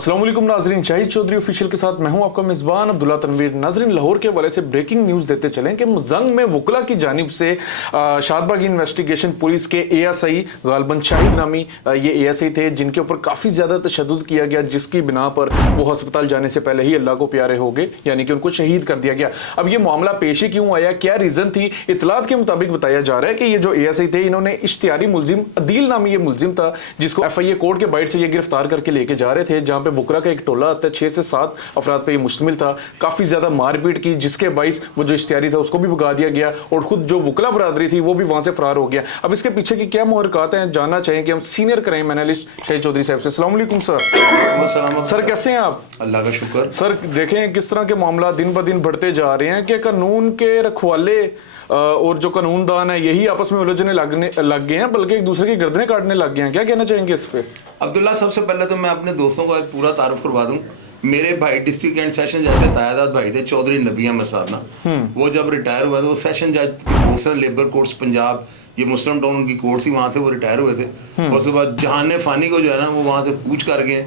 अस्सलामुअलैकुम नाजरीन, शाहिद चौधरी ऑफिशियल के साथ मैं हूं आपका मेजबान अब्दुल्ला तनवीर। नाजरीन, लाहौर के हवाले से ब्रेकिंग न्यूज देते चलें कि जंग में वकला की जानिब से शादबागी इन्वेस्टिगेशन पुलिस के एएसआई गालबन शाहिद नामी ये एएसआई थे जिनके ऊपर काफ़ी ज़्यादा तशद्दुद किया गया, जिसकी बिना पर वो अस्पताल जाने से पहले ही अल्लाह को प्यारे हो गए, यानी कि उनको शहीद कर दिया गया। अब ये मामला पेश ही क्यों आया, क्या रीज़न थी? इतलात के मुताबिक बताया जा रहा है कि ये जो एएसआई थे इन्होंने इश्तिहारी मुलजिम अदील नामी ये मुलजिम था जिसको एफआईए कोर्ट के बाइट से ये गिरफ्तार करके लेके जा रहे थे, जहाँ पे वकला का एक टोला आता है 6 से 7 अफराद पे ये मुश्तमिल था। काफी ज्यादा मारपीट की, जिसके बाइस वो जो इश्तिहारी था उसको भी भगा दिया गया और खुद जो वकला बरादरी थी वो भी वहां से फरार हो गया। अब इसके पीछे की क्या मुहरकात हैं जानना चाहिए कि हम senior crime analyst Shahid Chaudhary साहब से। अस्सलाम वालेकुम सर। सर कैसे हैं आप? अल्लाह का शुक्र। सर देखें किस तरह के मामला दिन ब दिन बढ़ते जा रहे हैं कि कानून के रखवाले और जो कानूनदान है यही आपस में उलझने लग गए हैं, बल्कि एक दूसरे की गर्दनें काटने लग गए हैं। क्या कहना चाहेंगे इस पे? अब्दुल्ला, सबसे पहले तो मैं अपने दोस्तों को एक पूरा तारुफ करवा दूं। मेरे भाई डिस्ट्रिक्ट एंड सेशन जज तायादाद भाई थे चौधरी नबी अहमद साहब ना, वो जब रिटायर हुआ तो वो सेशन जज बोसर लेबर कोर्ट्स पंजाब, ये मुस्लिम टाउन उनकी कोर्ट थी, वहां से वो रिटायर हुए थे। और उसके बाद जहान फानी को जो है ना वो वहां से पूछ कर गए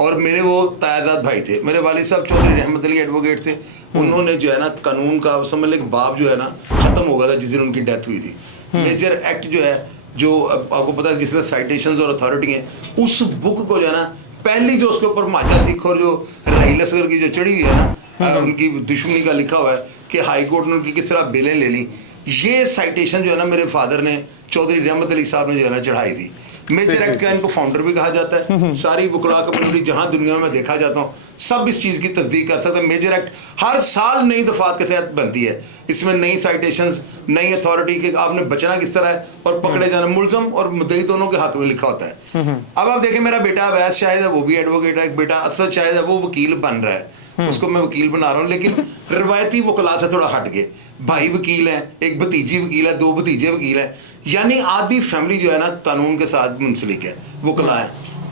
और मेरे वो तायादाद भाई थे। मेरे वालिद साहब चौधरी रहमत अली एडवोकेट थे, उन्होंने जो है ना कानून का समझ ले बाब जो है ना खत्म हो गया था जिस दिन उनकी डेथ हुई थी। मेजर एक्ट जो है, जो आपको पता है जिसमें साइटेशंस और अथॉरिटी है, उस बुक को जो है ना पहली जो उसके ऊपर माचा सिख और जो रही लश्कर की जो चढ़ी हुई है ना उनकी दुश्मनी का लिखा हुआ है कि हाई कोर्ट ने उनकी किस तरह बेलें ले ली, ये साइटेशन जो है ना मेरे फादर ने चौधरी रहमत अली साहब ने जो है ना चढ़ाई थी। मेजर एक्ट का इनको फाउंडर भी कहा जाता है। सारी वकला कम्युनिटी जहां दुनिया में देखा जाता हूँ सब इस चीज की तस्दीक कर सकते हैं। मेजर एक्ट हर साल नई दफात के तहत बनती है, इसमें नई साइटेशंस, नई अथॉरिटी के आपने बचना किस तरह है और पकड़े जाना, मुलजम और मुद्दई दोनों के हाथ में लिखा होता है। अब आप देखें, मेरा बेटा अवैस शाहिद है, वो भी एडवोकेट है, एक बेटा असद शाहिद है, वो वकील बन रहा है, उसको मैं वकील बना रहा हूँ, लेकिन रवायती वकला से थोड़ा हट गए। भाई वकील है, एक भतीजी वकील है, 2 भतीजे वकील है, यानी आधी फैमिली जो है ना कानून के साथ मुंसलिक है, वकला है।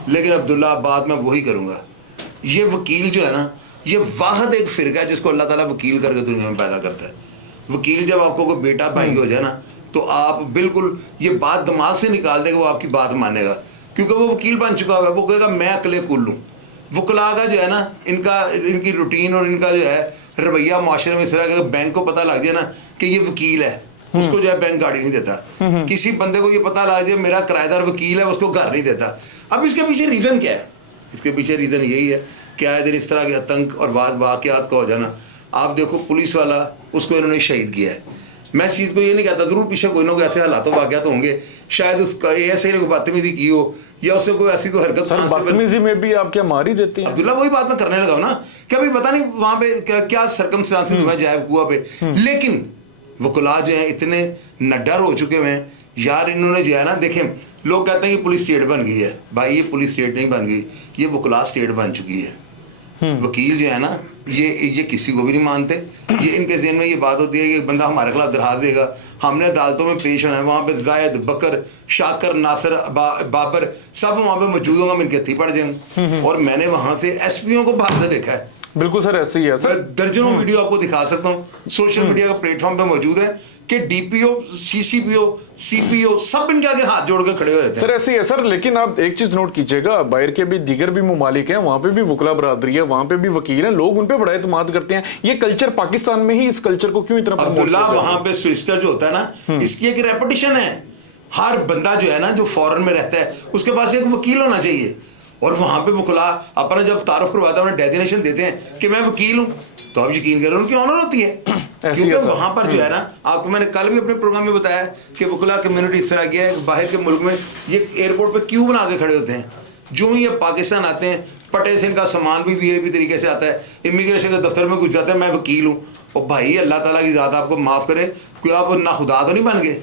लेकिन अब्दुल्ला बात मैं वही करूंगा, ये वकील जो है ना ये वाहद एक फिरका है जिसको अल्लाह ताला वकील करके दुनिया में पैदा करता है। वकील जब आपको कोई बेटा भाई हो जाए ना तो आप बिल्कुल ये बात दिमाग से निकाल देगा, वो आपकी बात मानेगा क्योंकि वो वकील बन चुका है। वो कहेगा मैं अकले कुल हूँ। वकला का जो है ना इनकी रूटीन और इनका जो है रवैया माशरे में इस तरह का, बैंक को पता लग जाए ना कि ये वकील है, उसको जो है बैंक गाड़ी नहीं देता। किसी बंदे को ये पता लग जाए मेरा किराएदार वकील है, उसको घर नहीं देता। अब इसके पीछे रीजन क्या है? इसके पीछे रीजन यही है कि आए दिन इस तरह के आतंक और वाकयात का हो जाना। आप देखो पुलिस वाला उसको इन्होंने शहीद किया है। मैं इस चीज़ को ये नहीं कहता, जरूर पीछे कोई ना कोई ऐसे हालातों वाकयात होंगे, शायद उसका ऐसे ने कोई बदतमीजी की हो या उससे कोई ऐसी कोई हरकत। बदतमीजी में भी आप क्या मार ही देते हैं? अब्दुल्ला वही बात मैं करने लगा ना कि अभी पता नहीं वहां पे क्या सरकमस्टांसेस हुए जायब कुआ पे, लेकिन वकला जो है इतने नड्डर हो चुके हैं यार। इन्होंने जो है ना, देखें लोग कहते हैं कि पुलिस स्टेट बन गई है, भाई ये पुलिस स्टेट नहीं बन गई, ये वकला स्टेट बन चुकी है। वकील जो है ना ये किसी को भी नहीं मानते। ये इनके ज़हन में ये बात होती है कि बंदा हमारे खिलाफ दरखास्त देगा, हमने अदालतों में पेश होना है, वहाँ पे जायद, बकर, शाकर, नासिर, बाबर सब वहाँ पे मौजूद होंगे, हम इनके हत्थी पड़ जाएंगे। और मैंने वहाँ से एसपीओ को भागते देखा है। बिल्कुल सर, ऐसे ही है सर। दर्जनों वीडियो आपको दिखा सकता हूँ, सोशल मीडिया का प्लेटफॉर्म पे मौजूद है कि डीपीओ, सीसीपीओ, सीपीओ सब इनके आगे हाथ जोड़ के खड़े हुए थे। सर ऐसे ही है सर, लेकिन आप एक चीज नोट कीजिएगा, बाहर के भी दीगर भी ममालिक हैं, वहां पे भी वकला बरादरी है, वहां पे भी वकील हैं, लोग उन पे बड़ा एतमाद करते हैं। ये कल्चर पाकिस्तान में ही इस कल्चर को क्यों इतना अब्दुल्ला वहां पे स्विस्टर जो होता है ना, इसकी एक रेपुटेशन है। हर बंदा जो है ना जो फॉरेन में रहता है उसके पास एक वकील होना चाहिए। और वहां पे वकला अपना जब तारुफ करवाता है, डेजिग्नेशन देते हैं कि मैं वकील हूं, तो आप यकीन करें उनकी ऑनर होती है। क्योंकि वहां पर जो है ना, आपको मैंने कल भी अपने प्रोग्राम में बताया कि वकला कम्युनिटी इस तरह की है, बाहर के मुल्क में ये एयरपोर्ट पे क्यों बना के खड़े होते हैं। जो ही ये पाकिस्तान आते हैं पटे से इनका सामान भी वीआईपी तरीके से आता है, इमिग्रेशन के दफ्तर में घुस जाता है, मैं वकील हूँ। और भाई अल्लाह ताला की ज़ात आपको माफ करे, कोई आप ना खुदा तो नहीं बन गए,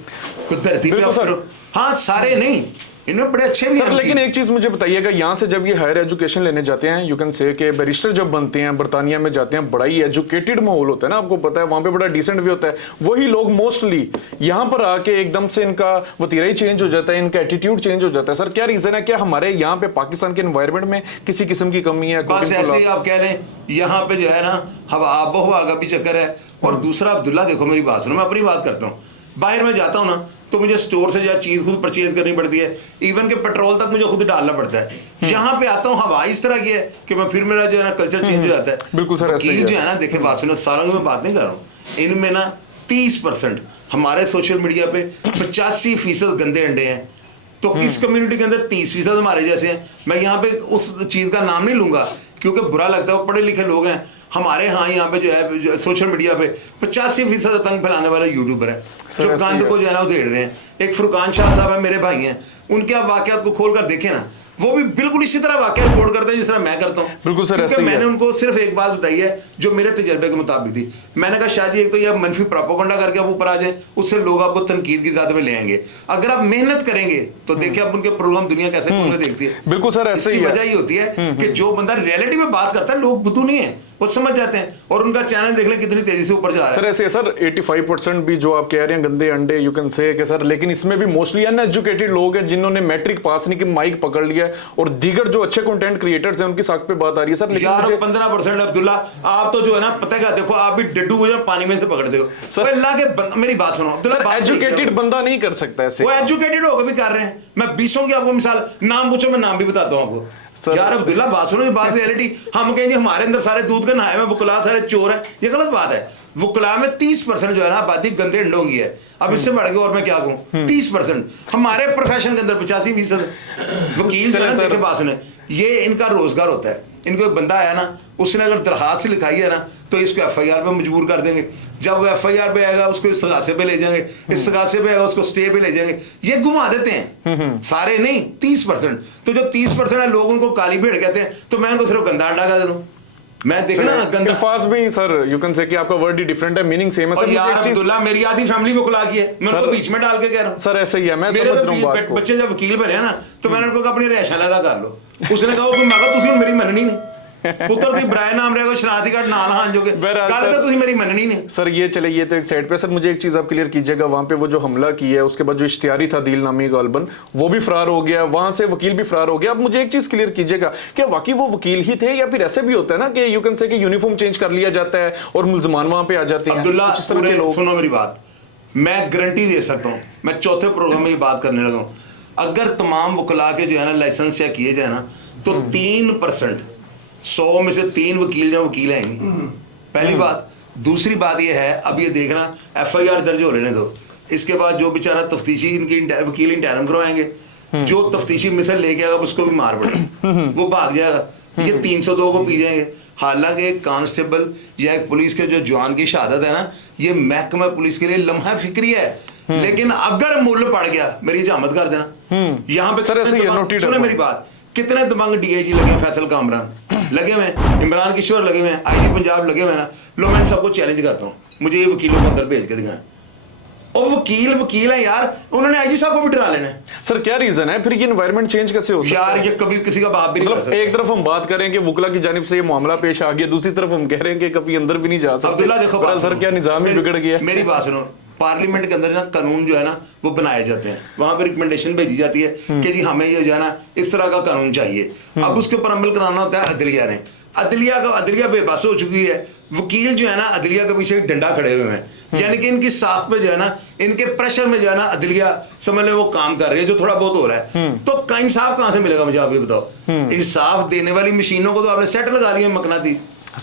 कोई धरती पे आप। हाँ सारे नहीं, इनमें बड़े अच्छे भी सर हैं लेकिन एक चीज मुझे बताइएगा, यहाँ से जब ये हायर एजुकेशन लेने जाते हैं, यू कैन से कि बैरिस्टर जब बनते हैं, बर्तानिया में जाते हैं, बड़ा ही एजुकेटेड माहौल होता है ना, आपको पता है वहां पे बड़ा डिसेंट भी होता है, वही लोग मोस्टली यहाँ पर आके एकदम से इनका वतीरा ही चेंज हो जाता है, इनका एटीट्यूड चेंज हो जाता है। सर क्या रीजन है, क्या हमारे यहाँ पे पाकिस्तान के एनवायरमेंट में किसी किस्म की कमी है? बस ऐसे ही आप कह रहे हैं, यहाँ पे जो है ना हवा आबो हवा का भी चक्कर है। और दूसरा अब्दुल्ला देखो मेरी बात सुनो, मैं अपनी बात करता हूँ, बाहर में जाता हूँ ना तो मुझे स्टोर से जो चीज खुद परचेज करनी पड़ती है, इवन के पेट्रोल तक मुझे खुद डालना पड़ता है। यहाँ पे आता हूँ हवा इस तरह की है कि मैं फिर मेरा जो है ना कल्चर चेंज हो जाता है। बिल्कुल सर, वकील जो है ना, देखे बात सुनो, सारंग में बात नहीं कर रहा हूँ, इनमें ना 30% हमारे सोशल मीडिया पे 85% गंदे अंडे हैं। तो इस कम्युनिटी के अंदर 30% हमारे जैसे हैं। मैं यहाँ पे उस चीज का नाम नहीं लूंगा क्योंकि बुरा लगता है, वो पढ़े लिखे लोग हैं हमारे। हाँ, यहाँ पे जो है सोशल मीडिया पे 85% आतंक फैलाने वाले यूट्यूबर है जो गंद को जो है ना उधेड़ रहे हैं। एक फुरकान शाह साहब है, मेरे भाई हैं, उनके आप वाकयात को खोल कर देखें ना, वो भी बिल्कुल इसी तरह वाकया रिपोर्ट करते हैं जिस तरह मैं करता हूँ। बिल्कुल सर, क्योंकि मैंने उनको सिर्फ एक बात बताई है जो मेरे तजर्बे के मुताबिक थी। मैंने कहा शायद एक तो ये मनफी प्रोपेगेंडा करके आप ऊपर आ जाए, उससे लोग आपको तनकीद की ज़ात में ले आएंगे। अगर आप मेहनत करेंगे तो देखिए आप उनके प्रोग्राम दुनिया कैसे खोल के देखती है। बिल्कुल सर, ऐसे ही वजह ये होती है कि जो बंदा रियलिटी में बात करता है, लोग बुद्धू नहीं है, वो समझ जाते हैं। और उनका चैनल देख लें कितनी तेजी से ऊपर जा रहा है। सर ऐसे सर 85% भी जो आप कह रहे हैं गंदे अंडे, यू कैन से कि सर, लेकिन इसमें भी मोस्टली अनएजुकेटेड लोग हैं जिन्होंने मैट्रिक पास नहीं की, माइक पकड़ लिया है, और दीगर जो अच्छे कंटेंट क्रिएटर्स हैं उनकी साख पे बात आ रही है। सर यार 15% अब्दुल्ला, आप तो जो है ना पता है, देखो आप भी डड्डू हो जाए पानी में से पकड़ते हो सर। अल्लाह के मेरी बात सुनो अब्दुल्ला, एजुकेटेड बंदा नहीं कर सकता ऐसे। वो एजुकेटेड होकर भी कर रहे हैं। मैं 20 की आपको मिसाल, नाम पूछो मैं नाम भी बताता हूँ आपको। यार अब्दुल्ला बात सुनो, ये बात रियलिटी, हम कहेंगे हमारे अंदर सारे दूध के नहाए में वकला सारे चोर हैं, ये गलत बात है। वकला में 30% जो है ना आबादी गंदे अंडों की है। अब इससे बढ़ के और मैं क्या कहूँ, 30% हमारे प्रोफेशन के अंदर 85%। वकील जो है ना, देखे बात सुने, ये इनका रोजगार होता है। इनको एक बंदा आया ना, उसने अगर दरखास्त लिखाई है ना तो इसको FIR पे मजबूर कर देंगे। जब वो FIR पे आएगा उसको इस सगासे पे ले जाएंगे, इस सगासे पे आएगा उसको स्टे पे ले जाएंगे। ये घुमा देते हैं, सारे नहीं 30%। तो जो 30% है लोग उनको काली भेड़ कहते हैं, तो मैं उनको सिर्फ गंदा अंडा कह दूं। मैं देखना गंदा अल्फाज में ही सर, यू कैन से कि आपका वर्ड ही डिफरेंट है, मीनिंग सेम है सर। यार अब्दुल्ला, मेरी आधी फैमिली वो खुला की है, मैं उनको बीच में डाल के कह रहा हूं सर। ऐसे ही है, मैं समझ रहा हूं बात को। बच्चे जब वकील बने ना तो मैंने उनको कहा अपनी रिहायश अलग कर लो। उसने कहा कोई मगा तुम मेरी मननी नहीं पुत्र दी बराए नाम रहेगा शरारती का नाल हां जोगे कल तो तुम मेरी मननी नहीं। सर ये चले, ये तो एक साइड पे। सर मुझे एक चीज आप क्लियर कीजिएगा, वहां पे वो जो हमला किया है उसके बाद जो इश्तिहारी था दिल नामी गालबन, वो भी फरार हो गया, वहां से वकील भी फरार हो गया। अब मुझे एक चीज क्लियर कीजिएगा, क्या वाकई वो वकील ही थे या फिर ऐसे भी होता है ना कि यू कैन से कि यूनिफॉर्म चेंज कर लिया जाता है और मुलजमान वहां पे आ जाते हैं? अब्दुल्ला सुनो मेरी बात, मैं गारंटी दे सकता हूँ, मैं चौथे प्रोग्राम में ये बात करने लगा हूँ, अगर तमाम वकला के जो है ना लाइसेंस चेक किए जाए ना तो 3%, 100 में से 3 वकील जो वकील आएंगे। पहली बात। दूसरी बात ये है, अब ये देखना FIR दर्ज हो लेने दो, इसके बाद जो बेचारा तफ्तीशी इनकी वकील इंटरम करवाएंगे, जो तफ्तीशी मिसल लेके आएगा उसको भी मार पड़े, वो भाग जाएगा। ये 302 को पी जाएंगे। हालांकि एक कांस्टेबल या एक पुलिस के जो जवान की शहादत है ना, ये महकमा पुलिस के लिए लम्हा फिक्री है, लेकिन अगर मूल्य पड़ गया मेरी जहामत कर देना। यहाँ पे सुनो मेरी बात, कितने दबंग DIG लगे, फैसल कामरान लगे हुए, इमरान किशोर लगे हुए, IG पंजाब लगे हुए ना। लो मैं सबको चैलेंज करता हूँ, मुझे ये वकीलों को अंदर भेज के दिखाएं। और वकील है यार, उन्होंने IG साहब को भी डरा लेना है। सर क्या रीजन है फिर, ये एनवायरनमेंट चेंज कैसे हो सकता है? यार ये कभी किसी का बाप भी नहीं कर सकता। एक तरफ हम बात करें कि वकला की जानिब से ये मामला पेश आ गया, दूसरी तरफ हम कह रहे हैं कि कभी अंदर भी नहीं जा सकते। अब्दुल्ला देखो सर क्या निजाम ही बिगड़ गया। मेरी बात सुनो, पार्लियामेंट के अंदर ना कानून जो है ना वो बनाए जाते हैं, वहां पर रिकमेंडेशन भेजी जाती है कि जी हमें ये जो है ना इस तरह का कानून चाहिए। अब उसके ऊपर अमल कराना होता है अदलिया ने। अदलिया बेबस हो चुकी है, वकील जो है ना अदलिया के पीछे एक डंडा खड़े हुए हैं, यानी कि इनकी साख पे जो है ना, इनके प्रेशर में जो है ना अदलिया समझ ले वो काम कर रही है, जो थोड़ा बहुत हो रहा है। तो इंसाफ कहां से मिलेगा मुझे आप ये बताओ। इंसाफ देने वाली मशीनों को तो आपने सेट लगा लिया, मकनाती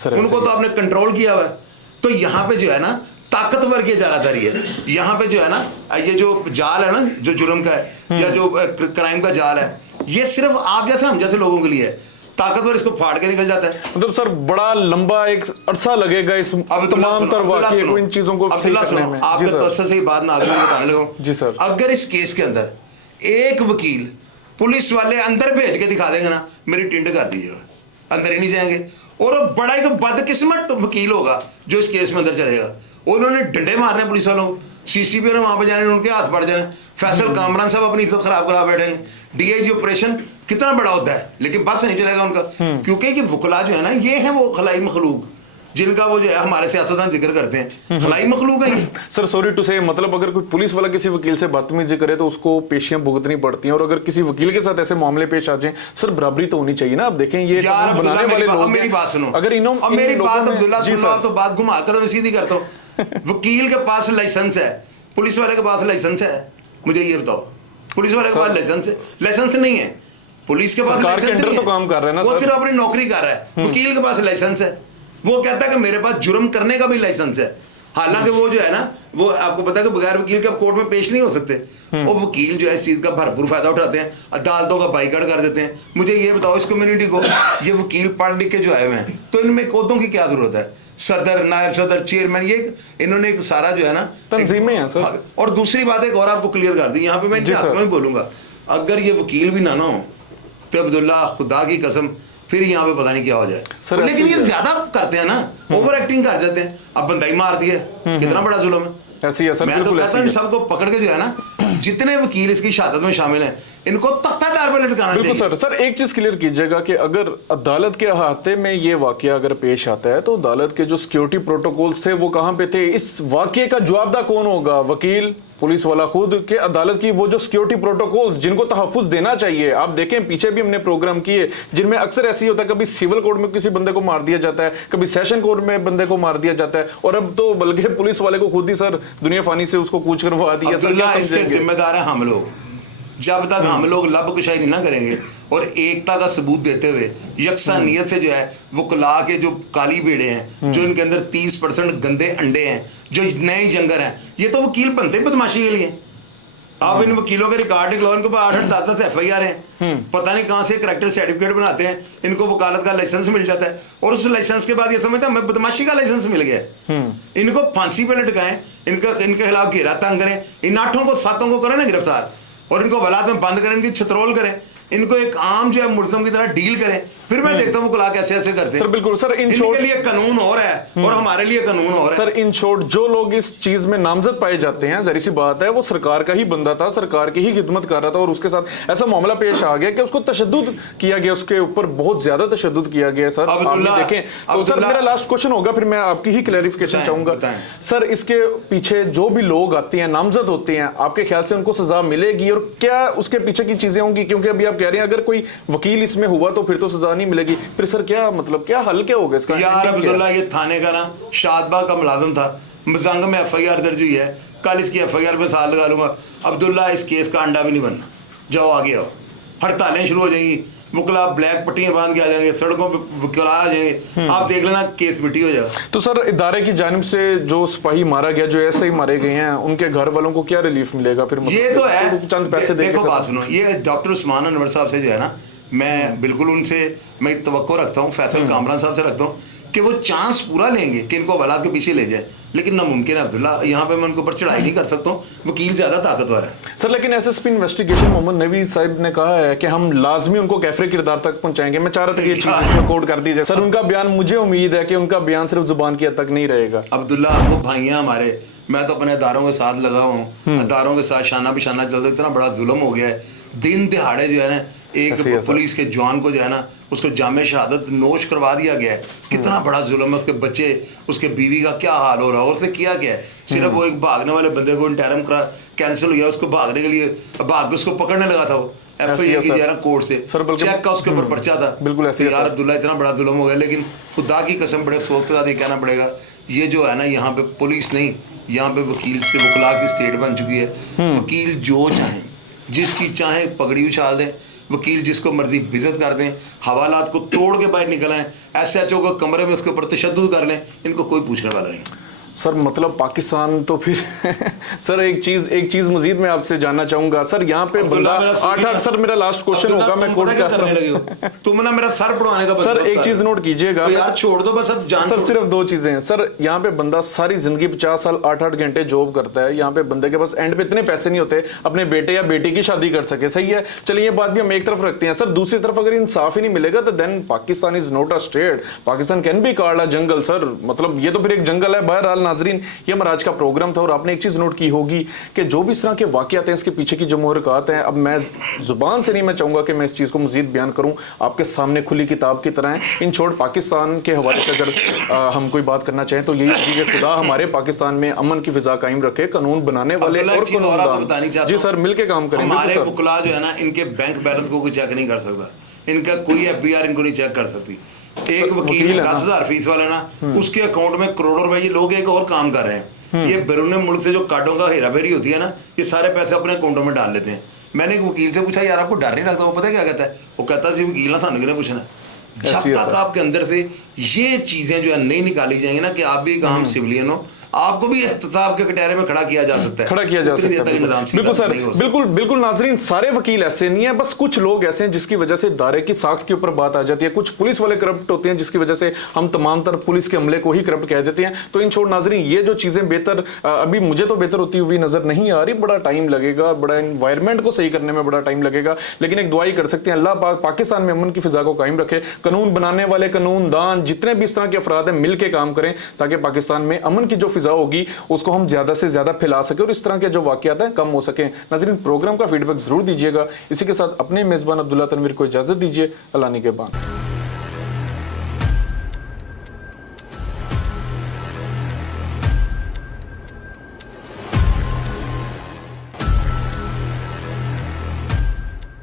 उनको तो आपने कंट्रोल किया हुआ है। तो यहाँ पे जो है ना ताकतवर की ज्यादातरी है। यहाँ पे जो है ना ये जो जाल है ना जो जुर्म का है या जो क्राइम का जाल है, ये सिर्फ आप जैसे हम जैसे लोगों के लिए है। ताकतवर इसको फाड़ के निकल जाता है। मतलब सर बड़ा लंबा एक अरसा लगेगा इस तमाम तरवाकी को, इन चीजों को सही करने में। आपके तवज्जो से ही बात मैं आगे बताने लगा हूं। जी सर। अगर इस केस के अंदर एक वकील पुलिस वाले अंदर भेज के दिखा देंगे ना, मेरी टिंड कर दीजिएगा, अंदर ही नहीं जाएंगे। और बड़ा एक बदकिस्मत वकील होगा जो इस केस में अंदर चलेगा। उन्होंने डंडे मारने पुलिस वालों को, CCP ने वहां पर जाने, उनके हाथ पड़ जाने, फैसल कामरान साहब अपनी इज्जत खराब करा बैठेंगे। डीआईजी ऑपरेशन कितना बड़ा होता है, लेकिन बस नहीं चलेगा उनका, क्योंकि ये वकला जो है ना, ये है वो खलाई मखलूक जिनका वो जो है हमारे सियासतदान जिक्र करते हैं, खलाई मखलूक है ये। सर सॉरी टू से, मतलब अगर कोई पुलिस वाला किसी वकील से बदतमीजी करे तो उसको पेशियां भुगतनी पड़ती हैं, और अगर किसी वकील के साथ ऐसे मामले पेश आ जाए, सर बराबरी तो होनी चाहिए ना। अब देखें ये यार बनाने वाले लोग, मेरी बात सुनो, अगर अब मेरी बात अब्दुल्ला जी सुन लो, सर, आप तो बात घुमा कर मैं सीधी करता हूँ। वकील के पास लाइसेंस है, पुलिस वाले के पास लाइसेंस है, मुझे ये बताओ, पुलिस वाले के पास लाइसेंस है? लाइसेंस नहीं है, पुलिस के पास सरकार के लाइसेंस अंडर नहीं तो काम कर रहा है ना, वो सर। सिर्फ अपनी नौकरी कर रहा है। वकील के पास लाइसेंस है, वो कहता है कि मेरे पास जुर्म करने का भी लाइसेंस है, हालांकि वो जो है ना, वो आपको पता है कि बगैर वकील के आप कोर्ट में पेश नहीं हो सकते। और वकील जो है इस चीज का भरपूर फायदा उठाते हैं, अदालतों का बाइकाट कर देते हैं। मुझे ये बताओ, इस कम्युनिटी को ये वकील पढ़ लिख के जो आए हुए हैं, तो इनमें ओहदों की क्या जरूरत है? सदर, नायब सदर, चेयरमैन, ये इन्होंने एक सारा जो है ना तंजीमें हैं सर। और दूसरी बात एक और आपको क्लियर कर दी, यहाँ पे मैं जी सर। बोलूंगा, अगर ये वकील भी ना हो तो अब्दुल्ला खुदा की कसम फिर यहाँ पे पता नहीं क्या हो जाए सर। लेकिन ये ज्यादा करते हैं ना, ओवर एक्टिंग कर जाते हैं। अब बंदा ही मार दिया, कितना बड़ा जुल्म है। ऐसी है सर, मैं तो बिल्कुल कहता ऐसी हूँ है। सबको पकड़ के जो है ना, जितने वकील इसकी शहादत में शामिल हैं, इनको तख्तादार पर लटकाना बिल्कुल चाहिए। सर। सर एक चीज क्लियर कीजिएगा कि अगर अदालत के अहाते में ये वाकया अगर पेश आता है, तो अदालत के जो सिक्योरिटी प्रोटोकॉल्स थे वो कहां पे थे? इस वाकये का जवाबदार कौन होगा? वकील, पुलिस वाला खुद के अदालत की वो जो सिक्योरिटी प्रोटोकॉल्स जिनको तहफ्फुज देना चाहिए। आप देखें पीछे भी हमने प्रोग्राम किए जिनमें अक्सर ऐसी होता है, कभी सिविल कोर्ट में किसी बंदे को मार दिया जाता है, कभी सेशन कोर्ट में बंदे को मार दिया जाता है, और अब तो बल्कि पुलिस वाले को खुद ही सर दुनिया फानी से उसको कूच करवा दिया। सर अब्दुल्ला, क्या इसके समझेंगे? जिम्मेदार है हम लोग। जब तक हम लोग लब कुशाई ना करेंगे और एकता का सबूत देते हुए यकसा नियत से जो है वकला के जो काली बेड़े हैं, जो इनके अंदर 30% गंदे अंडे हैं, जो नए जंगर हैं, ये तो वकील बनते बदमाशी के लिए। आप इन वकीलों के रिकॉर्ड निकलो, इनको 8-8 10-10 FIR हैं, पता नहीं कहां से करेक्टर सर्टिफिकेट बनाते हैं, इनको वकालत का लाइसेंस मिल जाता है, और उस लाइसेंस के बाद ये समझता हमें बदमाशी का लाइसेंस मिल गया है। इनको फांसी पे लटकाएं, इनके खिलाफ घेरा तंग करें, इन 8 को 7 को करें ना गिरफ्तार, और इनको वलात में बंद करें, इनकी छतरोल करें, इनको एक आम जो है मुल्ज़िम की तरह डील करें, फिर मैं देखता हूँ वकला कैसे ऐसे करते हैं। सर बिल्कुल सर, इन इनके लिए कानून हो रहा है और हमारे लिए कानून हो रहा है। सर इन शॉर्ट, जो लोग इस चीज में नामजद पाए जाते हैं, जाहिर सी बात है वो सरकार का ही बंदा था, सरकार की ही खिदमत कर रहा था, और उसके साथ ऐसा मामला पेश आ गया कि उसको तशद्दुद किया गया, उसके ऊपर बहुत ज्यादा तशद्दुद किया गया। सर आप भी देखें तो सर मेरा लास्ट क्वेश्चन होगा, फिर मैं आपकी ही क्लैरिफिकेशन चाहूंगा। सर इसके पीछे जो भी लोग आते हैं, नामजद होते हैं, आपके ख्याल से उनको सजा मिलेगी, और क्या उसके पीछे की चीजें होंगी? क्योंकि अभी आप कह रहे हैं अगर कोई वकील इसमें हुआ तो फिर तो सजा नहीं मिलेगी, फिर सर क्या मतलब क्या हल क्या होगा इसका? यार अब्दुल्ला, ये थाने का ना शादबाग का मुलाजिम था, मजंग में FIR दर्ज हुई है, कल इसकी FIR पे साल लगा लूंगा। अब्दुल्ला, इस केस का अंडा भी नहीं बनना, जाओ आगे आओ, हड़तालें शुरू हो जाएंगी, वकला ब्लैक पट्टियां बांध के आ जाएंगे, सड़कों पे वकला आ जाएंगे, आप देख लेना केस मिट्टी हो जाएगा। तो सर इदारे की जानिब से जो सिपाही मारा गया, जो ऐसे ही मारे गए हैं, उनके घर वालों को क्या रिलीफ मिलेगा फिर? मतलब ये तो है, चंद पैसे देखो बात सुनो, ये डॉक्टर उस्मान अनवर साहब से जो है ना, मैं बिल्कुल उनसे मैं तवक्को रखता हूँ, फैसल कामरान साहब से रखता हूँ कि वो चांस पूरा लेंगे कि इनको वलाद के पीछे ले जाए, लेकिन नामुमकिन है अब्दुल्ला, यहाँ पे मैं उनके ऊपर चढ़ाई नहीं कर सकता हूँ, वकील ज्यादा ताकतवर है। सर लेकिन SSP इन्वेस्टिगेशन मोहम्मद नवी साहब ने कहा है कि हम लाजमी उनको कैफरे किरदार तक पहुंचाएंगे। मैं चाह रहा था कि ये चीज इसमें कोड कर दी जाए। सर उनका बयान, मुझे उम्मीद है कि उनका बयान सिर्फ जुबान की हद तक नहीं रहेगा। अब्दुल्ला, वो भाई हमारे, मैं तो अपने अदारों के साथ लगा हूँ, अदारों के साथ शाना बिशाना चल रहा, इतना बड़ा जुल्म हो गया है, दिन दिहाड़े जो है ना एक पुलिस के जवान को जो है ना उसको जामे शहादत नोश करवा दिया गया है। कितना बड़ा जुल्म है, उसके बच्चे, उसके बीवी का क्या हाल हो रहा है, और उसने किया क्या है? सिर्फ वो एक भागने वाले बंदे को इंटरम कैंसिल हुआ, उसको भागने के लिए भाग के उसको पकड़ने लगा था, वो FIR की जरा कोर्ट से चेक का उसके ऊपर पर्चा था। बिल्कुल ऐसे यार अब्दुल्ला, इतना बड़ा जुल्म हो गया, लेकिन खुदा की कसम बड़े अफसोस के साथ ये कहना पड़ेगा, ये जो है ना यहाँ पे पुलिस नहीं, यहाँ पे वकील से वकला की स्टेट बन चुकी है। वकील जो चाहे, जिसकी चाहे पगड़ी उछाल दें, वकील जिसको मर्जी बेइज्जत कर दें, हवालात को तोड़ के बाहर निकल आए, SHO को कमरे में उसके ऊपर तशद्दुद कर लें, इनको कोई पूछने वाला नहीं। सर मतलब पाकिस्तान तो फिर सर एक चीज मजीद मैं आपसे जानना चाहूंगा सर, यहाँ पे बंदा 8-8, सर मेरा लास्ट क्वेश्चन होगा, मैं कोट कर रहा हूं, तुम ना मेरा सर पढ़वाने का सर एक चीज नोट कीजिएगा, तो यार छोड़ दो बस, अब जान सर सिर्फ 2 चीजें हैं सर। यहाँ पे बंदा सारी जिंदगी 50 साल 8-8 घंटे जॉब करता है, यहाँ पे बंदे के पास एंड पे इतने पैसे नहीं होते अपने बेटे या बेटी की शादी कर सके, सही है, चलिए ये बात भी हम एक तरफ रखते हैं सर। दूसरी तरफ अगर इंसाफ ही नहीं मिलेगा तो then Pakistan is not a state, Pakistan can be called a jungle sir. मतलब ये तो फिर एक जंगल है, बहरहाल नाजरीन, ये हमारा आज का प्रोग्राम था और आपने एक चीज नोट की होगी कि जो भी इस तरह के वाकयात हैं, इसके पीछे की जो मुहरक़ात हैं, अब मैं जुबान से नहीं मैं चाहूंगा कि मैं इस चीज को मजीद बयान करूं, आपके सामने खुली किताब की तरह है। इन छोड़ पाकिस्तान के हवाले से अगर हम कोई बात करना चाहें तो यही है कि खुदा हमारे पाकिस्तान में अमन की फिजा कायम रखे, कानून बनाने वाले और कानून, जी सर, मिलके काम करें। हमारे वकला जो है ना, इनके बैंक बैलेंस को कोई चेक नहीं कर सकता, इनका कोई एफबीआर इनको नहीं चेक कर सकती। एक वकील 10,000 फीस वाला ना, उसके अकाउंट में करोड़ों रुपए, ये लोग एक और काम कर रहे हैं, ये बैरून मुल्क से जो कार्डों का हेरा फेरी होती है ना, ये सारे पैसे अपने अकाउंटों में डाल लेते हैं। मैंने एक वकील से पूछा, यार आपको डर नहीं लगता? वो पता क्या कहता है, वो कहता है वकील ना सानू किने पूछना, जब तक आपके अंदर से ये चीजें जो है नहीं निकाली जाएंगी ना कि आप भी एक आम सिविलियन हो, आपको भी एहतसाब के कटहरे में खड़ा किया जा सकता है, खड़ा किया जा सकता है। बिल्कुल सर, बिल्कुल बिल्कुल नाजरीन, सारे वकील ऐसे नहीं है, बस कुछ लोग ऐसे हैं जिसकी वजह से दायरे की साख्त के ऊपर बात आ जाती है। कुछ पुलिस वाले करप्ट होते हैं जिसकी वजह से हम तमाम तरफ पुलिस के अमले को ही करप्ट कह देते हैं। तो इन छोड़ नाजरीन, ये जो चीजें बेहतर अभी मुझे तो बेहतर होती हुई नजर नहीं आ रही, बड़ा टाइम लगेगा, बड़ा एनवायरमेंट को सही करने में बड़ा टाइम लगेगा, लेकिन एक दुआ ही कर सकते हैं, अल्लाह पाक पाकिस्तान में अमन की फिजा को कायम रखे, कानून बनाने वाले, कानून दान, जितने भी इस तरह के अफराद हैं मिलकर काम करें ताकि पाकिस्तान में अमन की जो फिजा होगी उसको हम ज्यादा से ज्यादा फैला सके और इस तरह के जो वाकयात हैं कम हो सके। नाज़रीन, प्रोग्राम का फीडबैक जरूर दीजिएगा। इसी के साथ अपने मेजबान अब्दुल्ला तनवीर को इजाजत दीजिए। अल्लाह निगहबान।